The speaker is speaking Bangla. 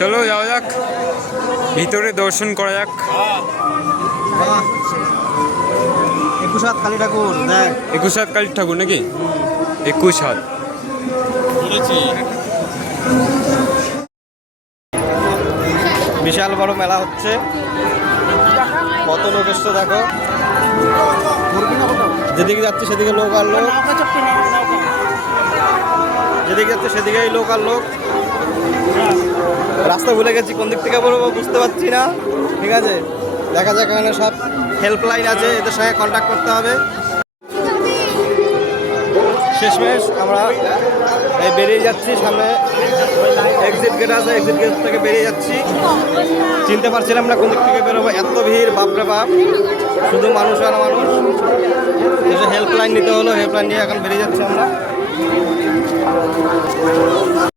চলো যাওয়া যাক, ভিতরে দর্শন করা যাক। 21 হাত কালী ঠাকুর দেখ। 21 হাত কালী ঠাকুর নাকি? 21 হাত বিশাল বড় মেলা হচ্ছে, কত লোক এসছে দেখো। যেদিকে যাচ্ছে সেদিকে লোক আর লোক, যেদিকে যাচ্ছে সেদিকেই লোক আর লোক। রাস্তা ভুলে গেছি, কোন দিক থেকে বলবো বুঝতে পারছি না। ঠিক আছে, দেখা যাক। এখানে সব হেল্পলাইন আছে, এদের সঙ্গে কন্ট্যাক্ট করতে হবে। শেষমেশ আমরা এই বেরিয়ে যাচ্ছি, সামনে এক্সিট গেট আছে, এক্সিট গেট থেকে বেরিয়ে যাচ্ছি। চিনতে পারছিলাম না কোন দিক থেকে বেরোবো, এত ভিড়, বাপরে বাপ, শুধু মানুষ আর মানুষ। এসে হেল্পলাইন নিতে হলো, হেল্পলাইন নিয়ে এখন বেরিয়ে যাচ্ছি আমরা।